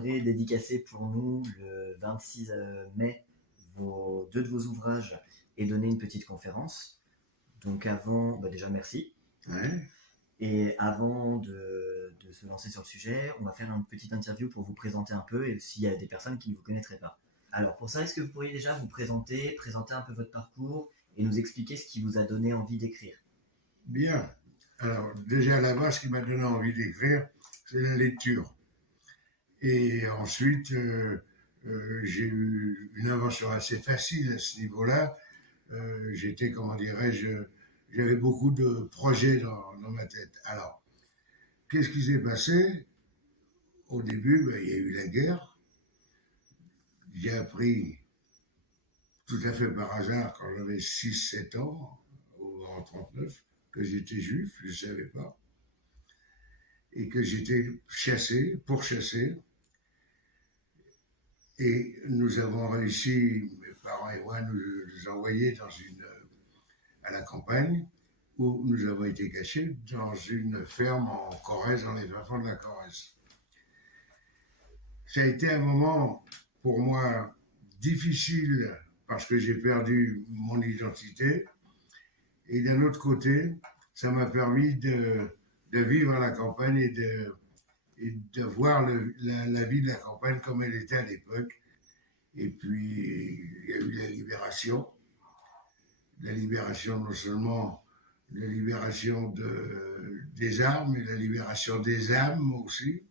viendrez dédicacer pour nous le 26 mai deux de vos ouvrages et donner une petite conférence. Donc avant, déjà merci. Ouais. Et avant de se lancer sur le sujet, on va faire une petite interview pour vous présenter un peu et s'il y a des personnes qui ne vous connaîtraient pas. Alors pour ça, est-ce que vous pourriez déjà vous présenter un peu votre parcours et nous expliquer ce qui vous a donné envie d'écrire? Bien. Alors, déjà à la base, ce qui m'a donné envie d'écrire, c'est la lecture. Et ensuite, j'ai eu une invention assez facile à ce niveau-là. J'étais, comment dirais-je, j'avais beaucoup de projets dans ma tête. Alors, qu'est-ce qui s'est passé? Au début, ben, il y a eu la guerre. J'ai appris tout à fait par hasard, quand j'avais 6, 7 ans, en 39, que j'étais juif, je ne savais pas, et que j'étais chassé, pourchassé. Et nous avons réussi, mes parents et moi, nous envoyer à la campagne, où nous avons été cachés dans une ferme en Corrèze, dans les bas-fonds de la Corrèze. Ça a été un moment pour moi difficile parce que j'ai perdu mon identité. Et d'un autre côté, ça m'a permis de vivre à la campagne et de voir la vie de la campagne comme elle était à l'époque. Et puis, il y a eu la libération non seulement la libération des armes, mais la libération des âmes aussi,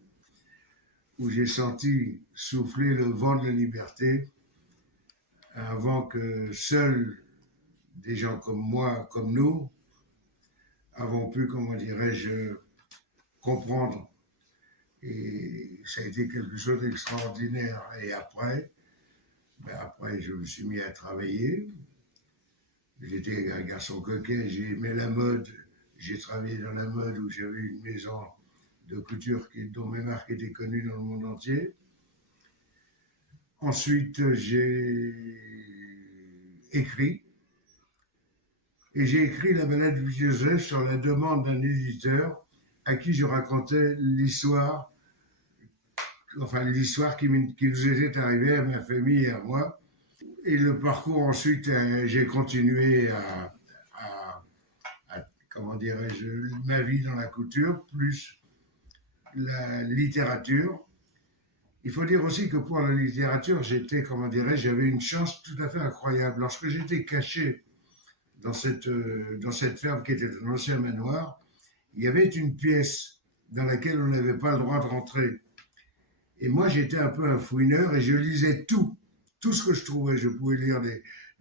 où j'ai senti souffler le vent de la liberté, un vent que seuls des gens comme moi, comme nous, avons pu, comment dirais-je, comprendre. Et ça a été quelque chose d'extraordinaire. Et après, je me suis mis à travailler. J'étais un garçon coquet, j'ai aimé la mode. J'ai travaillé dans la mode où j'avais une maison de couture dont mes marques étaient connues dans le monde entier. Ensuite, j'ai écrit. Et j'ai écrit La balade de Joseph sur la demande d'un éditeur à qui je racontais l'histoire, enfin l'histoire qui nous était arrivée à ma famille et à moi. Et le parcours ensuite, j'ai continué comment dirais-je, ma vie dans la couture, plus la littérature. Il faut dire aussi que pour la littérature, comment dirais-je, j'avais une chance tout à fait incroyable. Lorsque j'étais caché dans cette ferme qui était un ancien manoir, il y avait une pièce dans laquelle on n'avait pas le droit de rentrer. Et moi, j'étais un peu un fouineur et je lisais tout ce que je trouvais. Je pouvais lire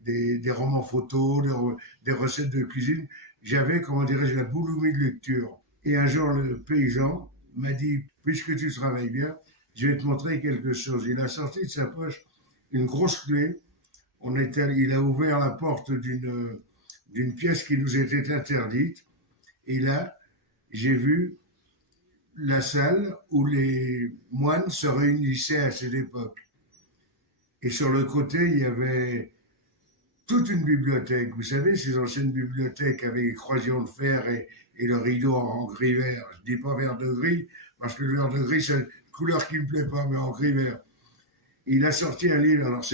des romans photos, des recettes de cuisine. J'avais, comment dirais-je, la boulimie de lecture. Et un jour, le paysan m'a dit, puisque tu travailles bien, je vais te montrer quelque chose. Il a sorti de sa poche une grosse clé. Il a ouvert la porte d'une pièce qui nous était interdite. Et là, j'ai vu la salle où les moines se réunissaient à cette époque. Et sur le côté, il y avait toute une bibliothèque. Vous savez, ces anciennes bibliothèques avec les croisillons de fer et le rideau en gris vert. Je ne dis pas vert de gris, parce que le vert de gris, c'est une couleur qui ne me plaît pas, mais en gris vert. Il a sorti un livre, alors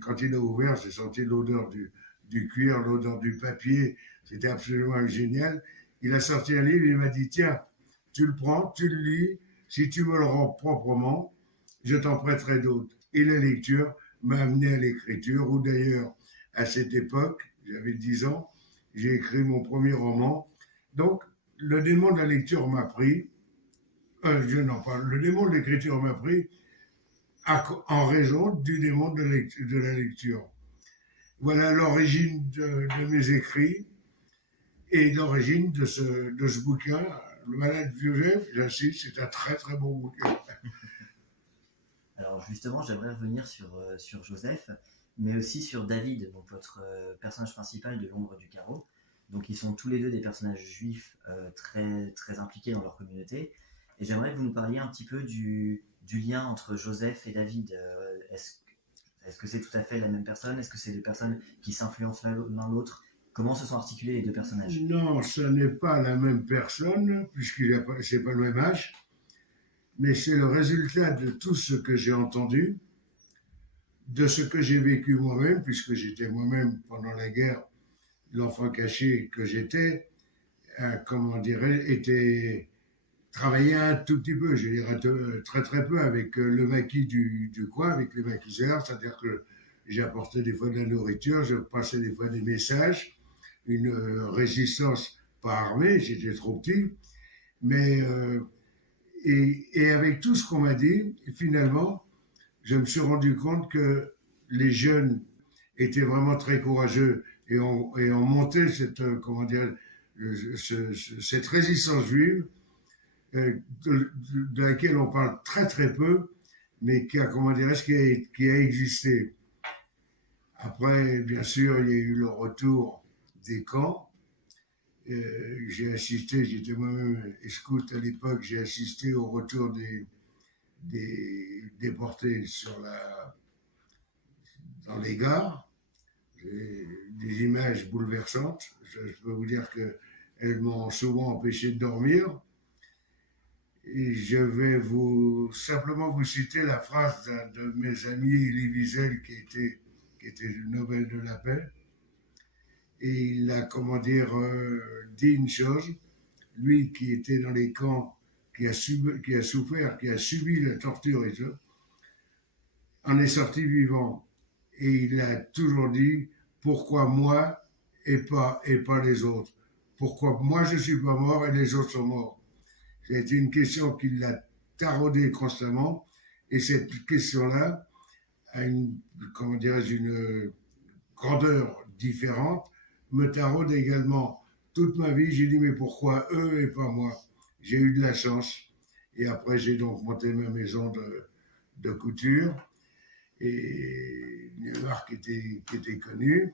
quand il a ouvert, j'ai senti l'odeur du cuir, l'odeur du papier, c'était absolument génial. Il a sorti un livre, il m'a dit, tiens, tu le prends, tu le lis, si tu me le rends proprement, je t'en prêterai d'autres. Et la lecture m'a amené à l'écriture, où d'ailleurs, à cette époque, j'avais 10 ans, j'ai écrit mon premier roman. Donc, le démon de la lecture m'a pris, le démon de l'écriture m'a pris en raison du démon de la lecture. Voilà l'origine de mes écrits et l'origine de ce bouquin, Le Malade Joseph. J'insiste, c'est un très très bon bouquin. Alors justement, j'aimerais revenir sur Joseph, mais aussi sur David, donc votre personnage principal de L'Ombre du Carreau. Donc ils sont tous les deux des personnages juifs très, très impliqués dans leur communauté. Et j'aimerais que vous nous parliez un petit peu du lien entre Joseph et David. Est-ce que c'est tout à fait la même personne? Est-ce que c'est deux personnes qui s'influencent l'un l'autre? Comment se sont articulés les deux personnages? Non, ce n'est pas la même personne, puisqu'il n'est pas le même âge. mais c'est le résultat de tout ce que j'ai entendu, de ce que j'ai vécu moi-même, puisque j'étais moi-même pendant la guerre, l'enfant caché que j'étais, comment dirais-je, était travaillé un tout petit peu, je dirais très très peu avec le maquis du coin, avec les maquiseurs, c'est-à-dire que j'apportais des fois de la nourriture, je passais des fois des messages, une résistance pas armée, j'étais trop petit, mais et avec tout ce qu'on m'a dit, finalement, je me suis rendu compte que les jeunes étaient vraiment très courageux et ont monté cette, comment dire, cette résistance juive de laquelle on parle très très peu, mais qui a, comment dirais-je, qui a existé. Après, bien sûr, il y a eu le retour des camps. J'ai assisté, j'étais moi-même scout à l'époque, j'ai assisté au retour des déportés dans les gares. Des images bouleversantes. Je peux vous dire qu'elles m'ont souvent empêché de dormir. Et je vais simplement vous citer la phrase d'un de mes amis, Elie Wiesel, qui était le Nobel de la paix. Et il a, comment dire, dit une chose, lui qui était dans les camps, qui a souffert, qui a subi la torture et tout, en est sorti vivant. Et il a toujours dit, pourquoi moi et pas les autres? Pourquoi moi je ne suis pas mort et les autres sont morts? C'est une question qui l'a taraudé constamment. Et cette question-là a une, comment dirais-je, une grandeur différente, me taraude également. Toute ma vie, j'ai dit, mais pourquoi eux et pas moi? J'ai eu de la chance. Et après, j'ai donc monté ma maison de couture. Et une marque qui était connue.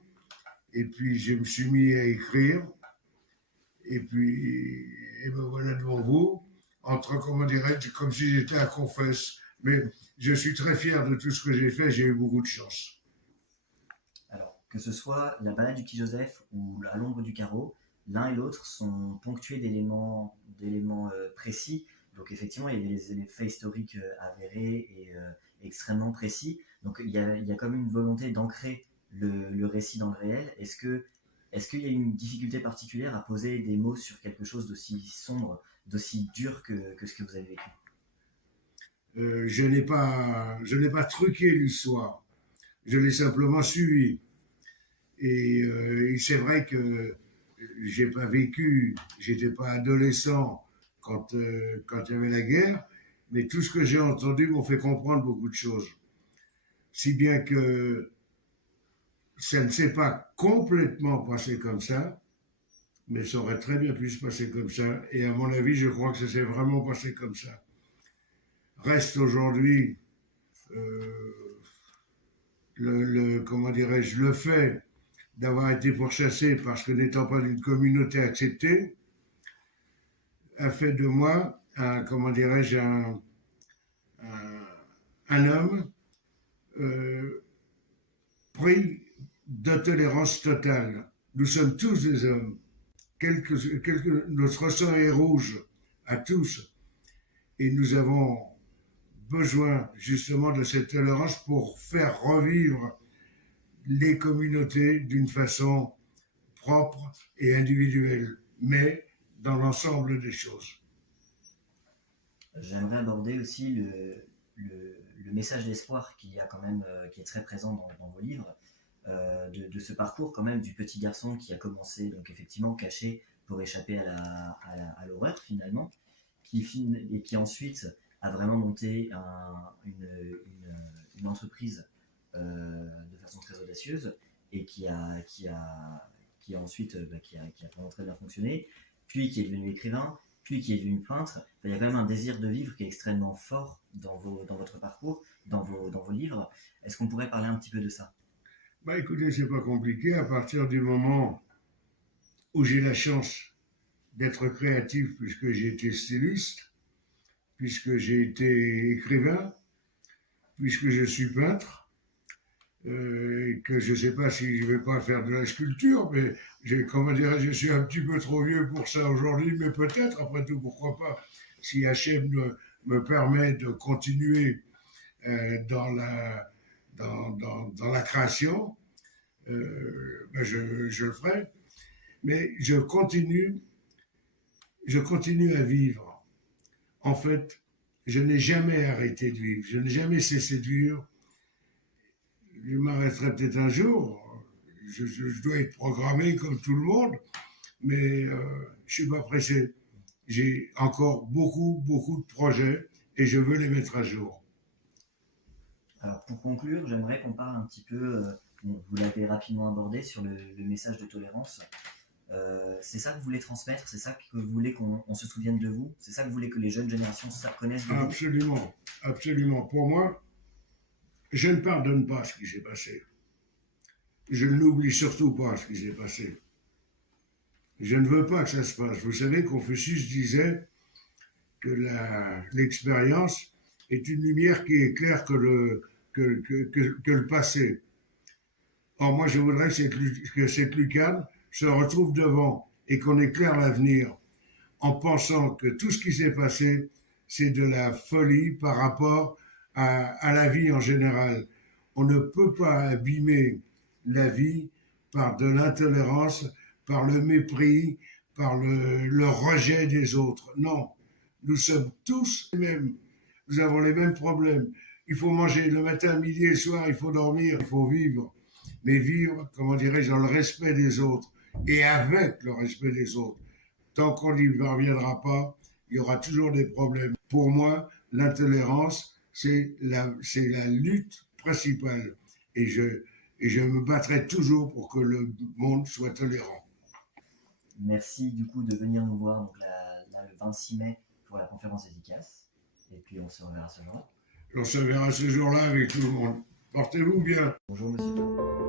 Et puis, je me suis mis à écrire. Et puis, et me voilà devant vous, entre, comment dirais-je, comme si j'étais à confesse. Mais je suis très fier de tout ce que j'ai fait, j'ai eu beaucoup de chance. Alors, que ce soit la balade du petit Joseph ou à l'ombre du carreau, l'un et l'autre sont ponctués d'éléments précis. Donc effectivement, il y a des faits historiques avérés et extrêmement précis. Donc il y a comme une volonté d'ancrer le récit dans le réel. Est-ce qu'il y a une difficulté particulière à poser des mots sur quelque chose d'aussi sombre, d'aussi dur que ce que vous avez vécu? Je n'ai pas truqué l'histoire, je l'ai simplement suivi. Et c'est vrai que j'ai pas vécu, j'étais pas adolescent quand il y avait la guerre, mais tout ce que j'ai entendu m'ont fait comprendre beaucoup de choses. Si bien que ça ne s'est pas complètement passé comme ça, mais ça aurait très bien pu se passer comme ça. Et à mon avis, je crois que ça s'est vraiment passé comme ça. Reste aujourd'hui comment dirais-je, le fait d'avoir été pourchassé parce que n'étant pas d'une communauté acceptée a fait de moi comment dirais-je, un homme euh, pris de tolérance totale. Nous sommes tous des hommes. Notre sang est rouge à tous. Et nous avons besoin justement de cette tolérance pour faire revivre les communautés d'une façon propre et individuelle, mais dans l'ensemble des choses. J'aimerais aborder aussi le message d'espoir qu'il y a quand même, qui est très présent dans vos livres, de ce parcours quand même du petit garçon qui a commencé donc effectivement caché pour échapper à l'horreur finalement, et qui ensuite a vraiment monté une entreprise de façon très audacieuse et qui a ensuite qui a vraiment très bien fonctionné, puis qui est devenu écrivain, puis qui est devenu peintre. Enfin, il y a quand même un désir de vivre qui est extrêmement fort dans votre parcours, dans vos livres. Est-ce qu'on pourrait parler un petit peu de ça? Bah écoutez, c'est pas compliqué. À partir du moment où j'ai la chance d'être créatif, puisque j'ai été styliste, puisque j'ai été écrivain, puisque je suis peintre, et que je ne sais pas si je ne vais pas faire de la sculpture, mais comment dirais je suis un petit peu trop vieux pour ça aujourd'hui, mais peut-être, après tout, pourquoi pas, si Hachem me permet de continuer dans la création, ben je le ferai. Mais je continue à vivre. En fait, je n'ai jamais arrêté de vivre. Je n'ai jamais cessé de vivre. Je m'arrêterai peut-être un jour. Je dois être programmé comme tout le monde, mais je ne suis pas pressé. J'ai encore beaucoup de projets et je veux les mettre à jour. Alors pour conclure, j'aimerais qu'on parle un petit peu, vous l'avez rapidement abordé, sur le message de tolérance. C'est ça que vous voulez transmettre? C'est ça que vous voulez qu'on se souvienne de vous? C'est ça que vous voulez que les jeunes générations se reconnaissent de vous? Absolument, absolument. Pour moi, je ne pardonne pas ce qui s'est passé. Je n'oublie surtout pas ce qui s'est passé. Je ne veux pas que ça se passe. Vous savez, Confucius disait que l'expérience est une lumière qui éclaire que le passé. Or, moi, je voudrais que cette lucarne se retrouve devant et qu'on éclaire l'avenir en pensant que tout ce qui s'est passé, c'est de la folie par rapport à la vie en général. On ne peut pas abîmer la vie par de l'intolérance, par le mépris, par le rejet des autres. Non, nous sommes tous les mêmes. Nous avons les mêmes problèmes. Il faut manger le matin, midi et le soir, il faut dormir, il faut vivre. Mais vivre, comment dirais-je, dans le respect des autres et avec le respect des autres. Tant qu'on n'y parviendra pas, il y aura toujours des problèmes. Pour moi, l'intolérance, c'est la lutte principale. Et je me battrai toujours pour que le monde soit tolérant. Merci du coup de venir nous voir donc, le 26 mai pour la conférence efficace. Et puis on se reverra ce jour-là. On se verra ce jour-là avec tout le monde. Portez-vous bien. Bonjour monsieur.